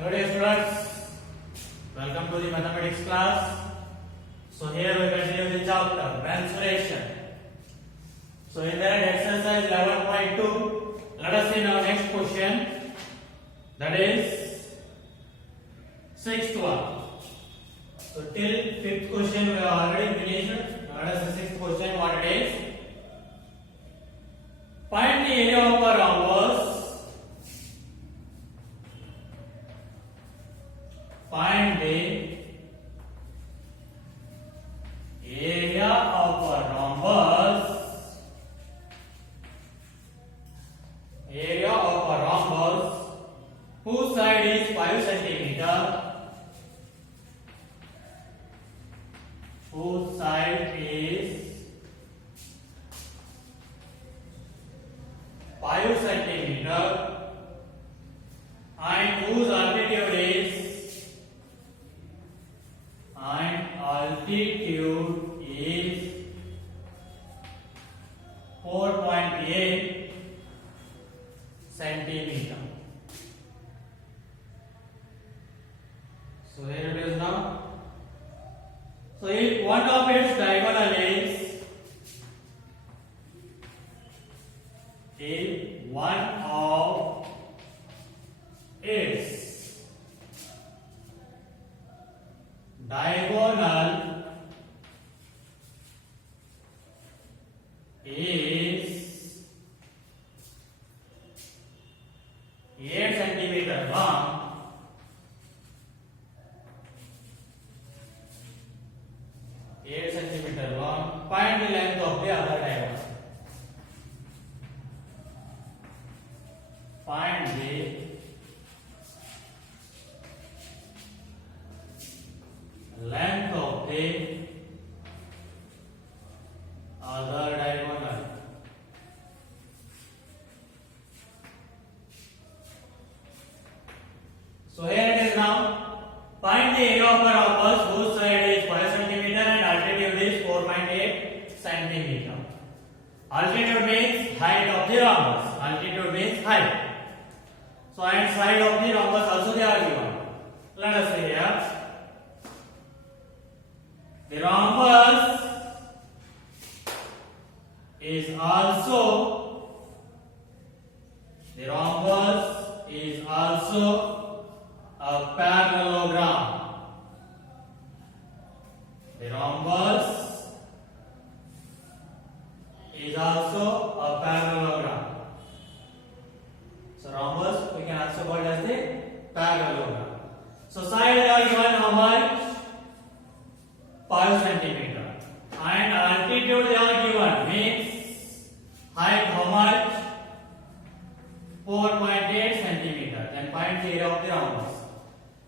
Hello dear students, welcome to the mathematics class. So here we continue the chapter mensuration. So in that exercise 11.2, let us see now next question, that is sixth one. So till fifth question we have already finished. Let us see sixth question what it is. Find the area of a rhombus. Find the area of a rhombus. Area of a rhombus whose side is 5 centimeter. Whose side is 5 centimeter and whose altitude is 4.8 centimeter. So here it is now. So if one of its diagonal is diagonal is 8 centimeter long, find the length of the other diagonal. Find the length of the other diagonal. So here it is now. Find the area of a rhombus whose side is 5 centimeter and altitude is 4.8 centimeter. Altitude means height of the rhombus. Altitude means height. So and side of the rhombus also they are given. Let us see here. The rhombus is also a parallelogram. The rhombus is also a parallelogram. So rhombus we can also call it as the parallelogram. So side are given how much? 5 centimeter. And altitude they are given means height how much? 4.8 centimeter. Then find the area of the rhombus.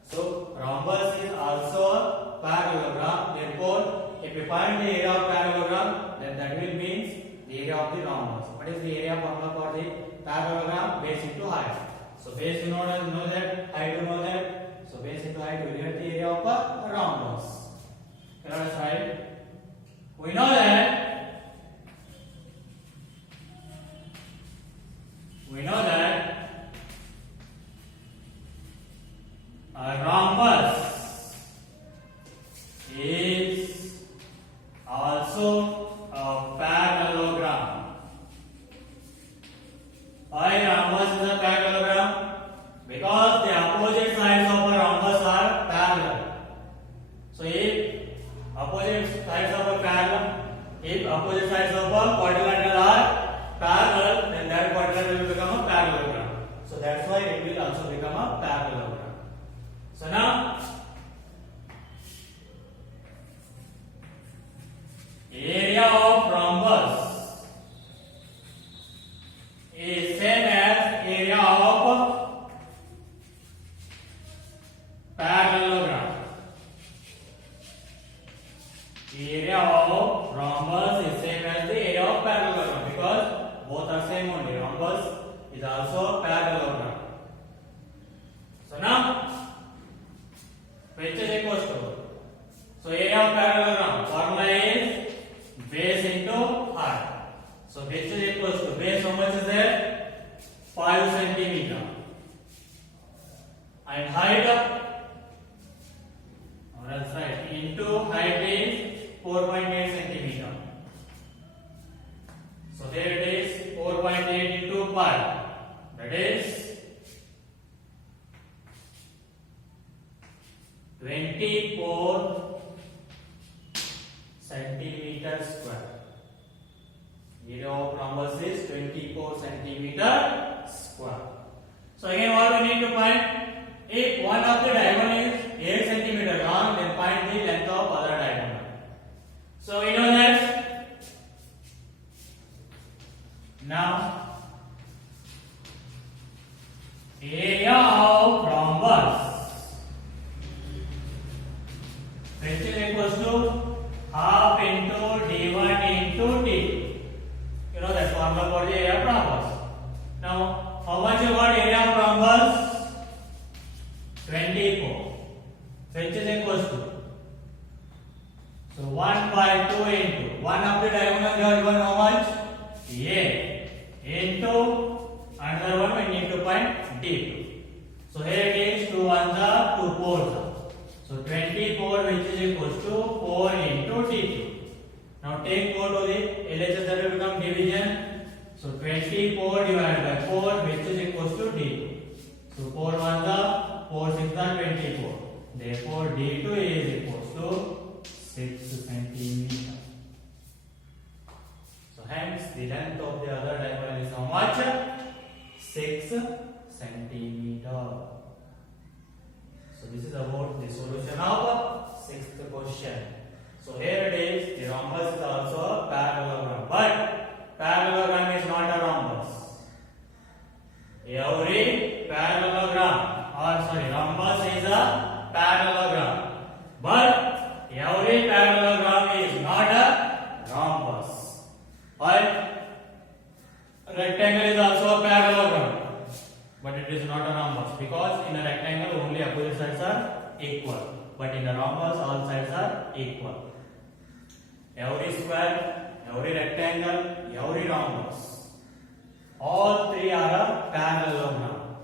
So rhombus is also a parallelogram. Therefore, if we find the area of parallelogram, then that will means the area of the rhombus. What is the area formula for the parallelogram? Base into height. So base you know that, height you know that. So base into height will get the area of a rhombus. Let us write. We know that a rhombus is also a parallelogram. Why rhombus is a parallelogram? Because the opposite sides of a rhombus are parallel. So if opposite sides of a quadrilateral are parallel, then that quadrilateral will become a parallelogram. So that's why it will also become a parallelogram. So now area of rhombus is same as area of parallelogram. Area of rhombus is same as the area of parallelogram because both are same only. Rhombus is also a parallelogram. So now which is equals to, so area of parallelogram formula is base into height. So which is equals to base how much is there? 5 centimeter. And height that is 24 centimeter square. Area of rhombus is 24 centimeter square. So again what we need to find, if one of the diagonal is 8 centimeter long, then find the length of other diagonal. So we know that now area of rhombus which is equals to half into d1 into d2. You know that formula for the area of rhombus. Now how much you got area of rhombus? 24, which is equals to, so 1 by 2 into, one of the diagonal you are given how much? A into another one we need to find D2. So here it is 2 ones are 2 fours are. So 24 which is equals to 4 into D2. Now take 4 to the LHS, that will become division. So 24 divided by 4 which is equals to D2. So 4 ones are 4 6 are 24. Therefore D2 is equals to 6 centimeter. So hence the length of the other diagonal is how much? 6 centimeter. So this is about the solution of 6th question. So here it is, the rhombus is also a parallelogram, but parallelogram is not a rhombus. Every parallelogram, or sorry, rhombus is a parallelogram, but every parallelogram is not a rhombus. But rectangle is also a parallelogram, but it is not a rhombus, because in a rectangle only opposite sides are equal, but in a rhombus all sides are equal. Every square, every rectangle, every rhombus, all three are a parallelogram,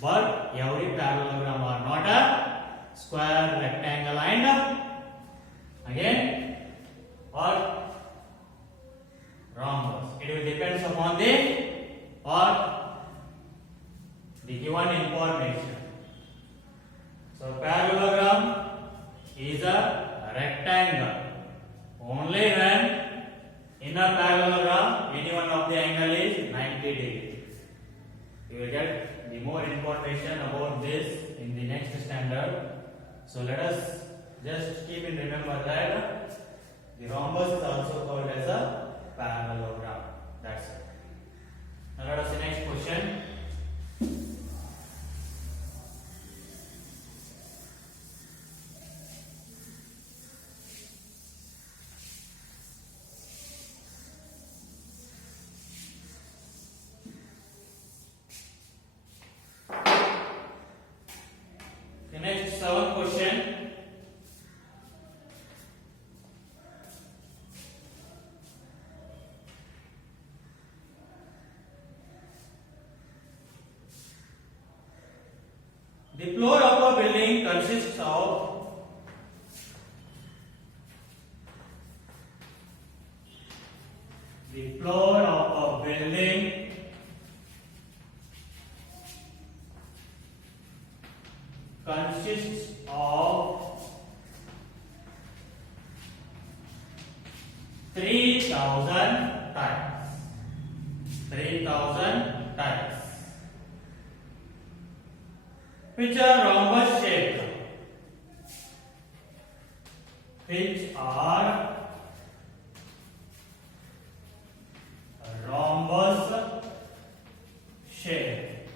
but every parallelogram are not a square, rectangle and again or rhombus. It will depends upon the given information. So parallelogram is a rectangle only when in a parallelogram any one of the angle is 90 degrees. You will get the more information about this in the next standard. So let us just keep in remember that the rhombus is also called as a parallelogram. That's it. Now let us see next question. The next 7th question. The floor of a building consists of the floor of a building consists of 3,000 tiles. 3,000 tiles, which are rhombus shaped. Which are rhombus shaped.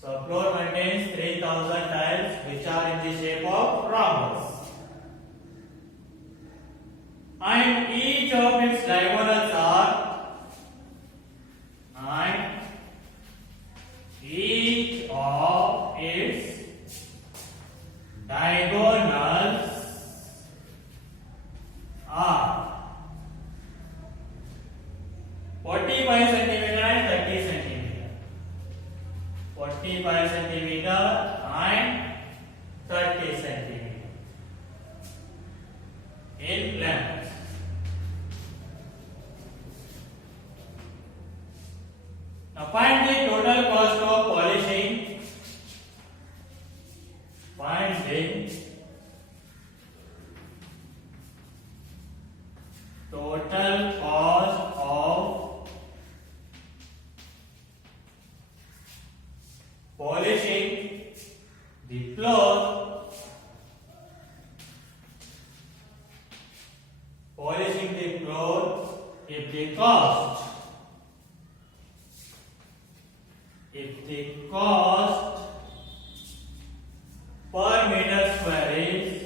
So floor contains 3,000 tiles which are in the shape of rhombus. And each of its diagonals are diagonals are 45 centimeter and 30 centimeter. 45 centimeter and 30 centimeter in length. Now find the total cost the floor, polishing the floor, if the cost per meter square is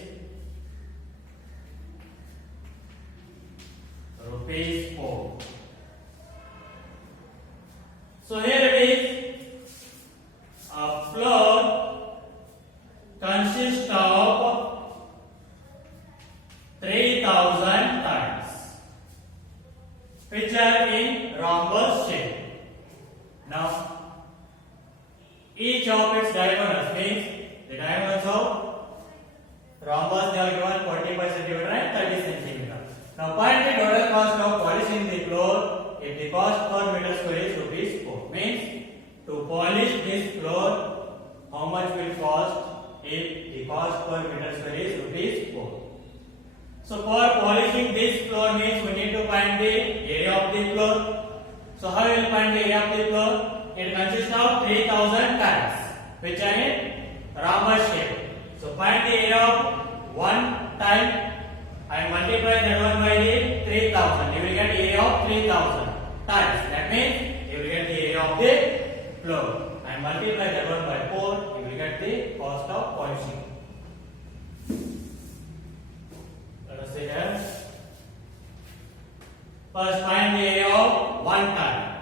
rupees 4. So here it is, a floor consists of 3000 tiles which are in rhombus shape. Now each of its diagonals means the diagonals of rhombus, they are given 45 cm and 30 cm. Now find the total cost of polishing the floor if the cost per meter square is rupees 4. Means to polish this floor, how much will cost if the cost per meter square is rupees 4. So for polishing this floor means we need to find the area of the floor. So how we will find the area of the floor? It consists of 3000 tiles which are in rhombus shape. So find the area of one tile and multiply that one by the 3000. You will get area of 3000 tiles. That means you will get the area of the floor. And multiply that one by 4. You will get the cost of polishing. Let us see here. First find the area of one tile.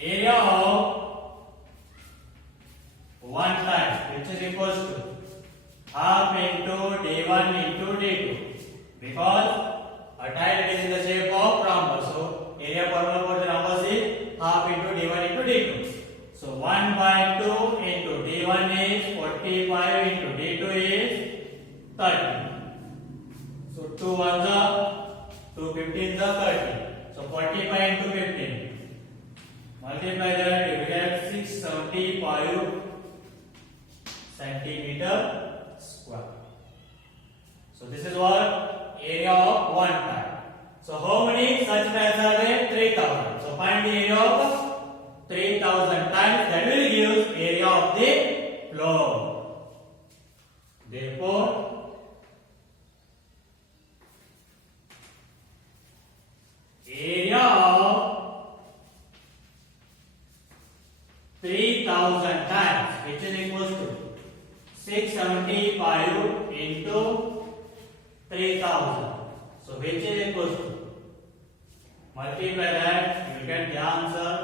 Area of one tile which is equals to half into d1 into d2, because a tile is in the shape of rhombus. So area formula for the rhombus is half into d1 into d2. So 1 by 2 into d1 is 45 into d2 is 30. So 2 ones are 2 15s are 30. So 45 into 15. Multiply that, you will get 675 centimeter square. So this is what area of one tile. So how many such tiles are there? 3000. So find the area of 3000 tiles. That will give area of the floor. Therefore, area of 3000 tiles which is equals to 675 into 3000. So which is equals to, multiply that, you will get the answer.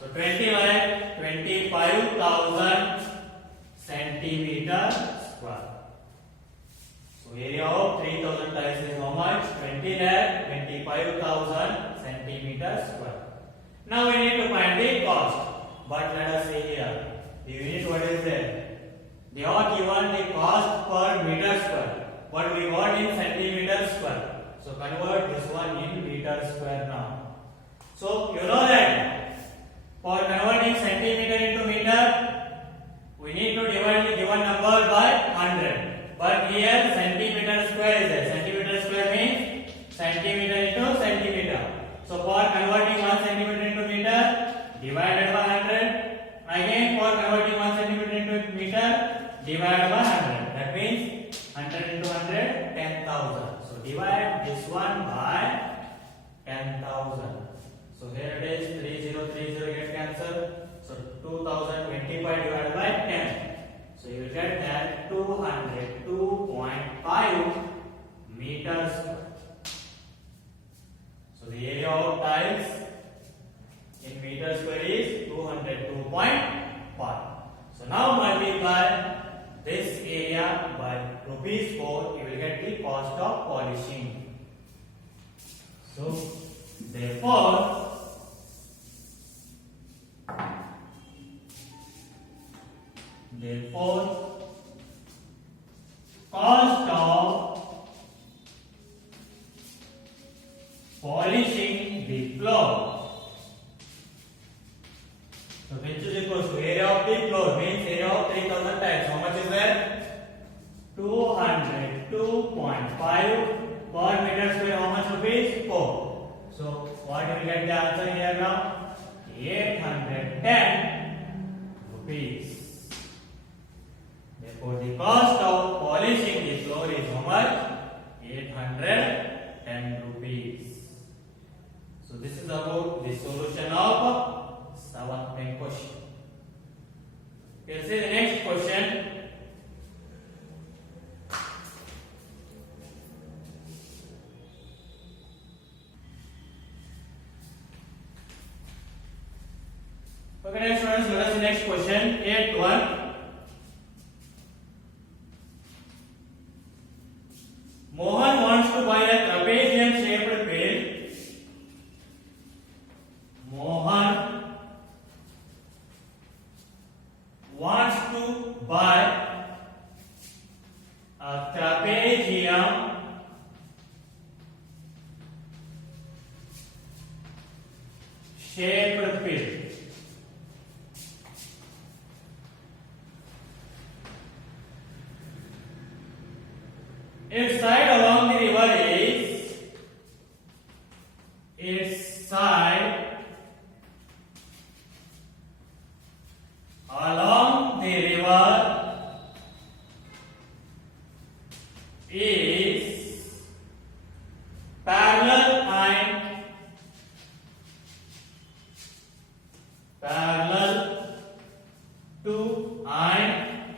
So 25,000 centimeter square. So area of 3000 tiles is how much? 25,000 centimeter square. Now we need to find the cost. But let us see here. The unit what is there? They are given the cost per meter square. But we got in centimeter square. So convert this one in meter square now. So you know that for converting centimeter into meter, we need to divide the given number by 100. But here centimeter square is there. Centimeter square means centimeter into centimeter. So for converting 1 centimeter into meter, divided by 100. Again for converting 1 centimeter into meter, divided by 100. That means 100 into 100, 10,000. So divide this one by 10,000. So here it is 3030 get cancelled. So 2025 divided by 10. So you will get that 202.5 meters. So the area of tiles in meter square is 202.5. So now multiply this area by rupees 4, you will get the cost of polishing. So therefore cost of polishing the floor, so which is equals to area of the floor, means area of 3000 tiles. How much is there? 202.5 per meter square. How much rupees? 4. So what will get the answer here now? 810 rupees. Therefore, the cost of polishing the floor is how much? 810 rupees. So this is about the solution of 7th main question. We'll see the next question. Okay, next students, let us see next question. 8.1. Mohan wants to buy a trapezium shaped pail. Mohan wants to buy a trapezium shaped pail. Its side along the river is parallel to and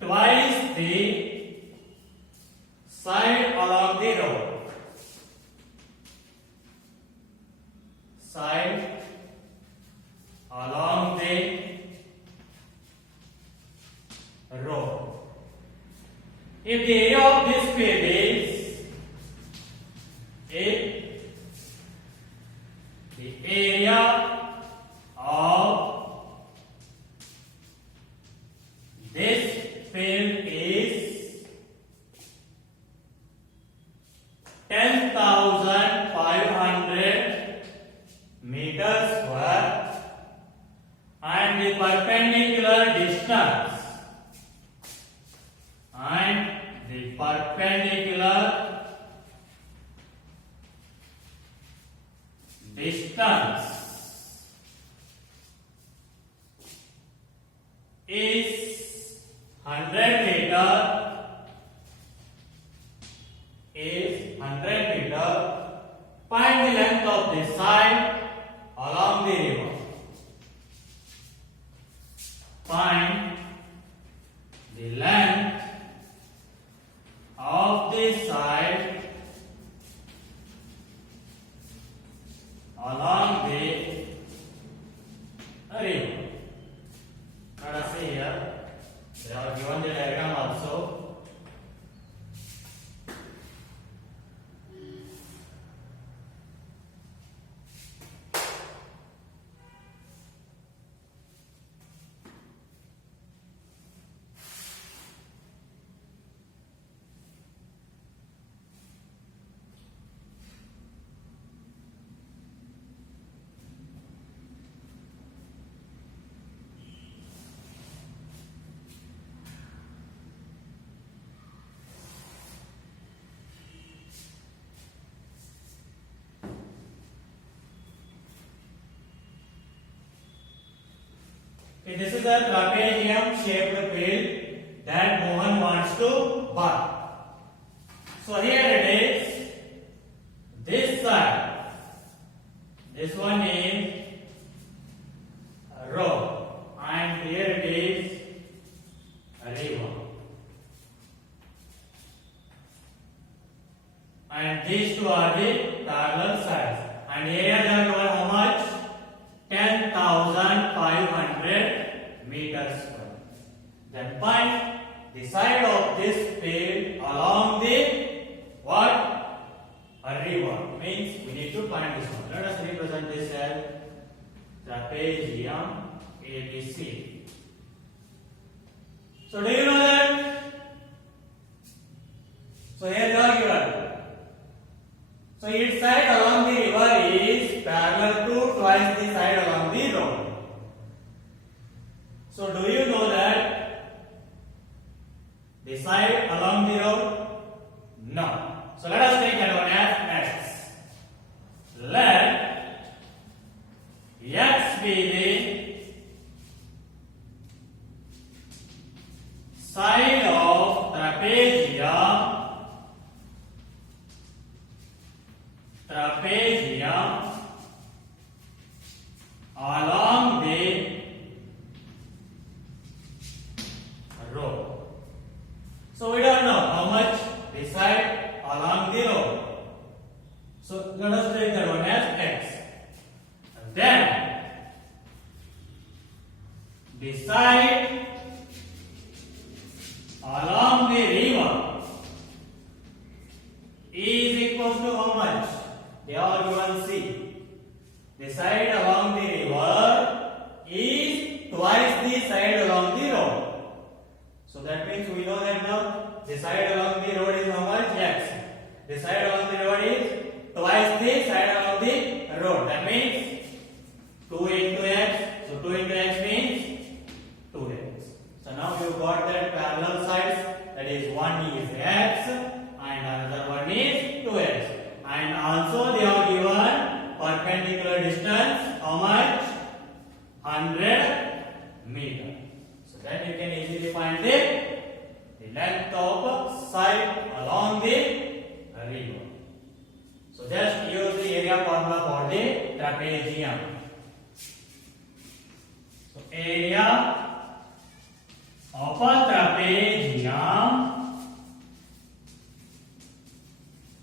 twice the side along the road. Side along the road. If the area of this field is the area of this field is 10,500 meters square and the perpendicular distance is 100 meter. Find the length of the side along the river. Find the length of the side along the river. Let us see here. They are given the diagram also. Okay, this is a trapezium shaped pail that Mohan wants to buy. So here it is, this side, this one is a road and here it is a river. And these two are the parallel sides. And area they are given how much? 10,500 meters square. Then find the side of this field along the what? A river. Means we need to find this one. Let us represent this as trapezium ABC. So do you know that? So here you are given. So its side along the river is parallel to twice the side along the road. So do you know that the side along the road? No. So let us take that one as x. trapezium along the road. So we don't know how much this side along the road. So let us take that one as x. And then the side along the river is equal to how much? They are given C. The side along the river is twice the side along the road. So that means we know that now the side along the road is how much? X. The side along the road is twice the side along the road. That means 2 into x. So 2 into x means 2x. So now you got that parallel sides. That is one is x and another one is 2x. And also they are given perpendicular distance how much? 100 meter. So then you can easily find the length of side along the river. So just use the area formula for the trapezium. So area of a trapezium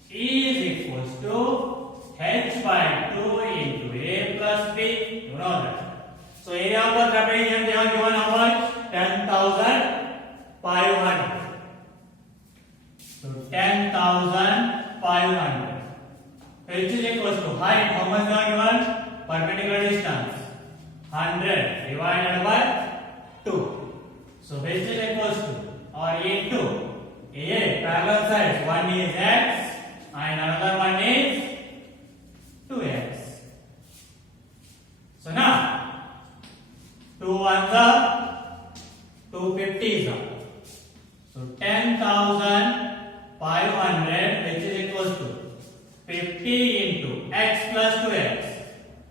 is equals to h by 2 into a plus b. You know that. So area of a trapezium they are given how much? 10,500. So 10,500. H is equals to height. How much they are given? Perpendicular distance 100 divided by 2. So H is equals to or into a parallel sides. One is x and another one is 2x. So now 2 ones are 2 50s are. So 10,500 which is equals to 50 into x plus 2x.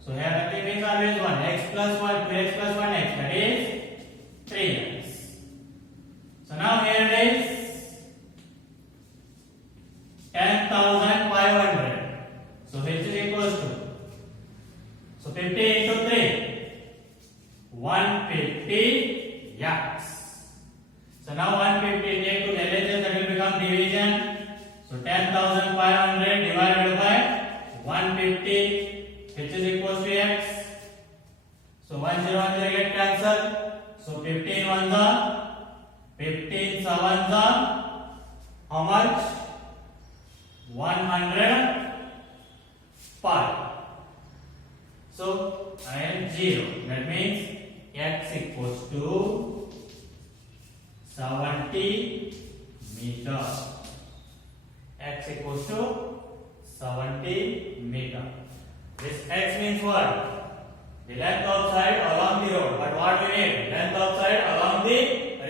So here nothing is always 1. X plus 1, 2x plus 1x, that is 3x. So now here it is 10,500. So which is equals to, so 50 into 3, 150x. So now 150 take to the LHS, that will become division. So 10,500 divided by 150, which is equals to x. So 1 0 1 0 get cancelled. So 15 ones are 15 sevens are how much? 105. So I am 0. That means x equals to 70 meter. X equals to 70 meter. This x means what? The length of side along the road. But what we need? Length of side along the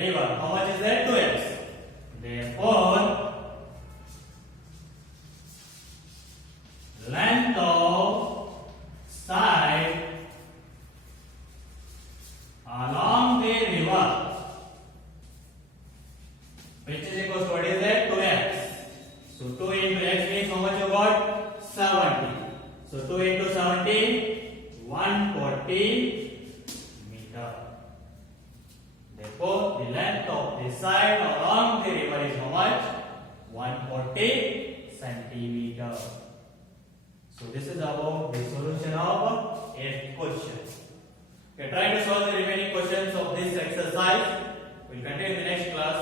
river. How much is that? 2x. Therefore, length of side along the river, which is equals to what is that? 2x. So 2 into x means how much you got? 70. So 2 into 70, 140 meter. Therefore, the length of the side along the river is how much? 140 centimeter. So this is about the solution of 8th question. Okay, try to solve the remaining questions of this exercise. We'll continue in the next class.